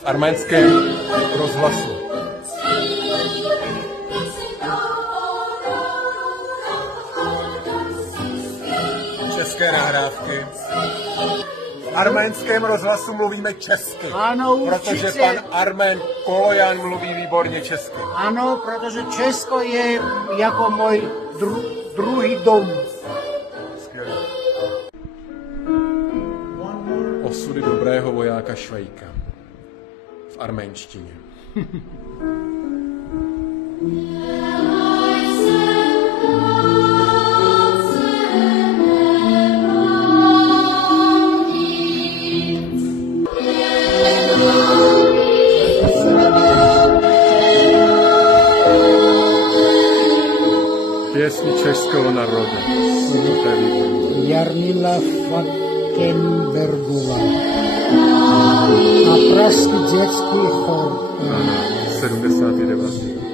v arménském rozhlasu. České nahrávky. V arménském rozhlasu mluvíme česky. Ano, určitě. Protože pan Armén Kolojan mluví výborně česky. Ano, protože Česko je jako můj druhý dom. Skvělý. Osudy dobrého vojáka Švejka. V arménštině. Pěsni českého národa. Jarmila Falkenbergová. A pražský dětský chor. 79.